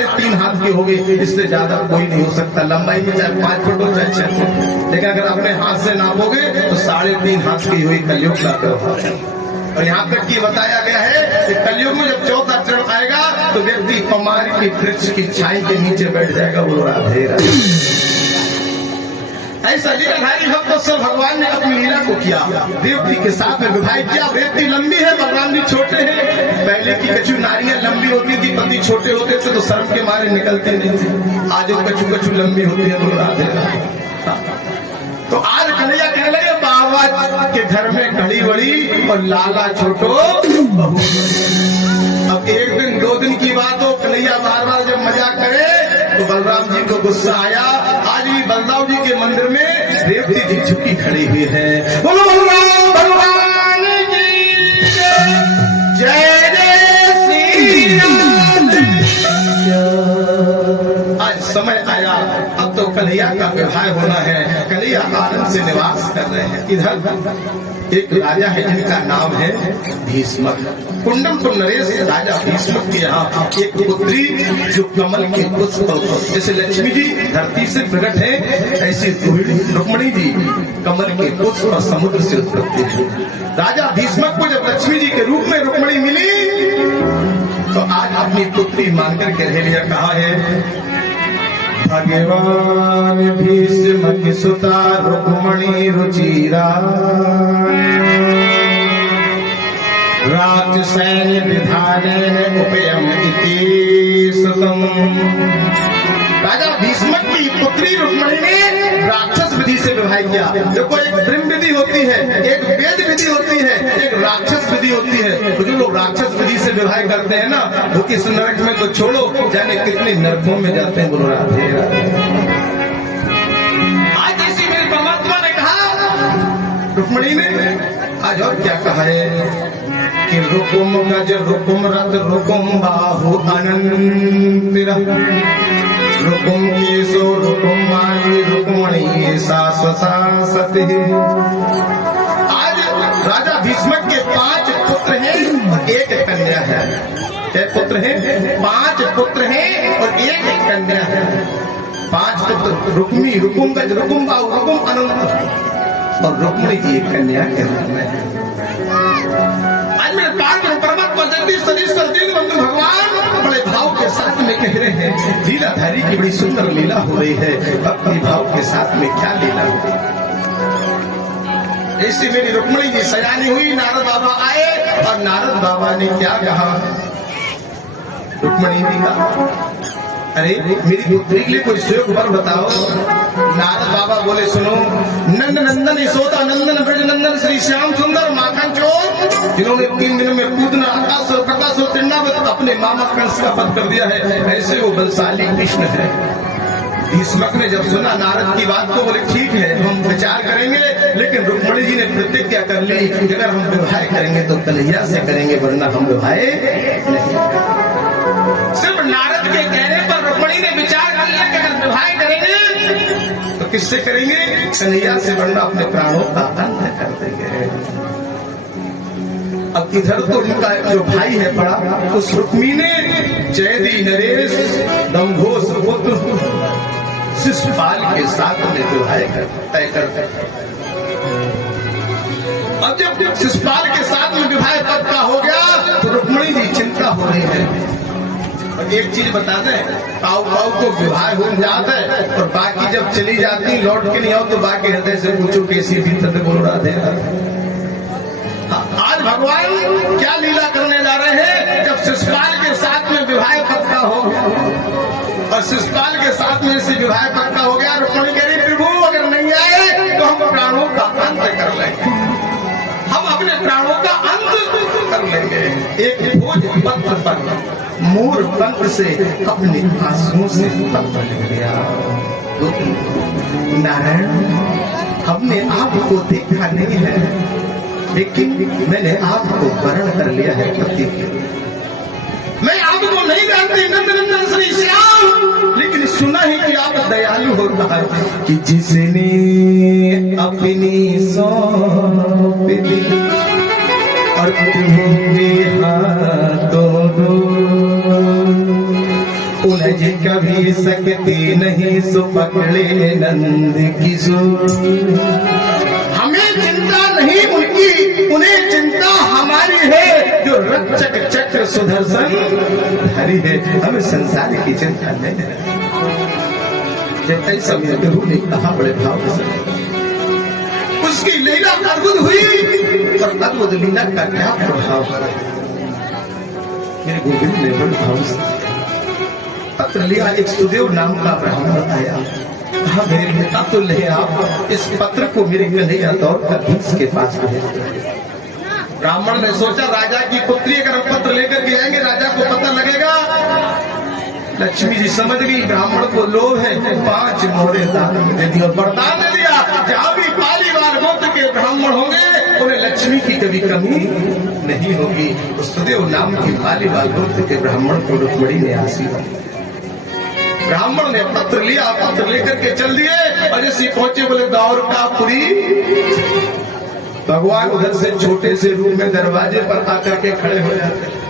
3.5 हाथ के हो गए, इससे ज्यादा कोई नहीं हो सकता। लंबाई में चाहे 5 फुट हो चाहे 6 फुट, लेकिन अगर अपने हाथ से नापोगे तो 3.5 हाथ की हुई कलयुग का व्यवहार है। और यहाँ तक कि बताया गया है कि कलयुग में जब चौथा चरण आएगा तो व्यक्ति कमार की वृक्ष की छाई के नीचे बैठ जाएगा। बोलो राधे राधे। ऐसा लीलाधारी भक्त तो सब भगवान ने अपनी लीला को किया, रेवती के साथ में विवाह किया। रेवती लंबी है, बलराम जी छोटे हैं। पहले की कछु नारियां लंबी होती थी, पति छोटे होते थे तो शर्म के मारे निकलते नहीं थे। आज वो कछु कछु लंबी होती है। बोलो राधे राधे। तो आज कन्हैया कहने लगे बाबा के घर में घड़ी बड़ी और लाला छोटो बहू। अब 1 दिन 2 दिन की बात हो, कन्हैया बार बार जब मजाक करे तो बलराम जी को गुस्सा आया। आज भी बलराम जी के मंदिर में रेवती जी झुकी खड़ी हुई है। बोलो बलराम भगवान की जय जय श्री राम। आज समय आया, अब तो कन्हैया का विवाह होना है। कन्हैया आनंद से निवास कर रहे हैं। इधर एक राजा है जिनका नाम है भीष्मक। कुंडमपुर नरेश राजा भीष्मक के यहाँ एक पुत्री जो कमल के पुष्प, जैसे लक्ष्मी जी धरती से प्रकट है, ऐसी रुक्मणी जी कमल के पुष्प और समुद्र से उत्पत्ति है। राजा भीष्मक को जब लक्ष्मी जी के रूप में रुक्मणी मिली तो आज अपनी पुत्री मानकर कह लिया, कहा है भगवान भीष्म की सुता रुक्मणी रुचिरा राजसैन विधानेन उपयम इति सुतम। राजा भीष्मक की पुत्री रुक्मणी ने राक्षस विधि से विवाह किया। देखो, एक ब्रह्म विधि होती है, एक वेद विधि होती है, एक राक्षस विधि होती है। तो जो लोग राक्षस विधि से विवाह करते हैं ना, वो इस नरक में तो छोड़ो, जाने कितने नरकों में जाते हैं। बोलो राधे राधे। आज जैसी मेरे परमात्मा ने कहा रुक्मणी ने, आज और क्या कहा है कि रुकुम गज रुकुम रथ रुकुम बाहु अनंतिरा रुकुम केशो रुकुम वाली रुक्मणी सासती। आज राजा भीष्मक के 5 पुत्र हैं और 1 कन्या है। क्या पुत्र हैं? 5 पुत्र हैं और 1 कन्या है। 5 पुत्र रुक्मी, रुकुम गज, रुकुम बाहु, रुकुम अनंत और रुक्मणी की 1 कन्या के रूप में है। आज मेरे पाठ में परमात्मा जगदीश सदीश्वर दीन बंधु भगवान बड़े भाव के साथ में कह रहे हैं, लीलाधारी की बड़ी सुंदर लीला हो रही है। भक्ति भाव के साथ में क्या लीला हो रही है। ऐसी मेरी रुक्मणी जी सयानी हुई, नारद बाबा आए और नारद बाबा ने क्या कहा रुक्मणी जी का, अरे मेरी पुत्री के लिए कोई सुयोग वर बताओ। नारद बाबा बोले, सुनो, नंद नंदन यशोदा नंदन ब्रज नंदन श्री श्याम सुंदर माखन चोर, जिन्होंने 3 दिनों में पूतना आकाश और प्रकाश और तिरनावत अपने मामा कंस का वध कर दिया है, ऐसे वो बलशाली कृष्ण है। भीष्मक ने जब सुना नारद की बात को बोले, ठीक है हम विचार करेंगे, लेकिन रुक्मणी जी ने प्रतिज्ञा कर ली कि अगर हम विवाह करेंगे तो कन्हैया से करेंगे, वरना हम विवाह नहीं। सिर्फ नारद के कहने पर रुक्मणी ने विचार कर लिया कि अगर विवाह करेंगे तो किससे करेंगे? कन्हैया से, वरना अपने प्राणों का अंत कर देंगे। अब इधर तो उनका जो भाई है बड़ा, उस रुक्मी ने जयदी नरेश दम्भोस पुत्र शिशुपाल के साथ में विवाह तय कर। अब जब शिशुपाल के साथ में विवाह पक्का हो गया तो रुक्मणी जी चिंता हो रही है। और एक चीज बता दें, काऊ काऊ को विवाह हो जाता है और बाकी जब चली जाती लौट के नहीं आओ तो बाकी हृदय से पूछो कैसी भी तब बोलो राधे राधे। आज भगवान क्या लीला करने जा रहे हैं। जब शिशुपाल के साथ में विवाह पक्का हो और शिशुपाल के साथ में से विवाह पक्का हो गया, रुक्मणी कह रही प्रभु अगर नहीं आए तो हम प्राणों का अंत कर लेंगे, हम अपने प्राणों का अंत कर लेंगे। एक भोज पत्र पर मोर पंख से अपने आंसुओं से पत्र लिख दिया, नारायण हमने आपको देखा नहीं है, लेकिन मैंने आपको वर्ण कर लिया है पति के। मैं आपको नहीं जानती नंदनंदन श्री श्याम, लेकिन सुना ही कि आप दयालु होता है कि जिसने अपनी सौंप दी और तुम्हें हाथों दो सुन जी कभी सकती नहीं सो पकड़े नंद किशोर। हमें चिंता नहीं उनकी, उन्हें चिंता हमारी है, जो रक्षक चक्र सुदर्शन हरि है। हमें संसार की चिंता नहीं है। जब कई समय गुरु ने कहा बड़े भाव से, उसकी लीला अद्भुत हुई, पर अद्भुत लीला का क्या प्रभाव है? मेरे गोविंद ने बड़े भाव से पत्र लिया। एक सुदेव नाम का ब्राह्मण आया, कहा मेरे पिता तो ले आप इस पत्र को मेरे कन्हैया दौड़कर भीष्म के पास भेज। ब्राह्मण ने सोचा राजा की पुत्री अगर हम पत्र लेकर के आएंगे राजा को पता लगेगा। लक्ष्मी जी समझ गई ब्राह्मण को लोभ है, 5 मोहरे दान में दे दिया, वरदान दे दिया, जहां भी पालीवाल गोत्र के ब्राह्मण होंगे उन्हें लक्ष्मी की कभी कमी नहीं होगी। सुदेव नाम की पालीवाल गोत्र के ब्राह्मण को रुक्मिणी ने आशीर्वाद। ब्राह्मण ने पत्र लिया, पत्र लेकर के चल दिए और जैसे पहुंचे बोले द्वारकापुरी। भगवान उधर से छोटे से रूम में दरवाजे पर आकर के खड़े हो जाते।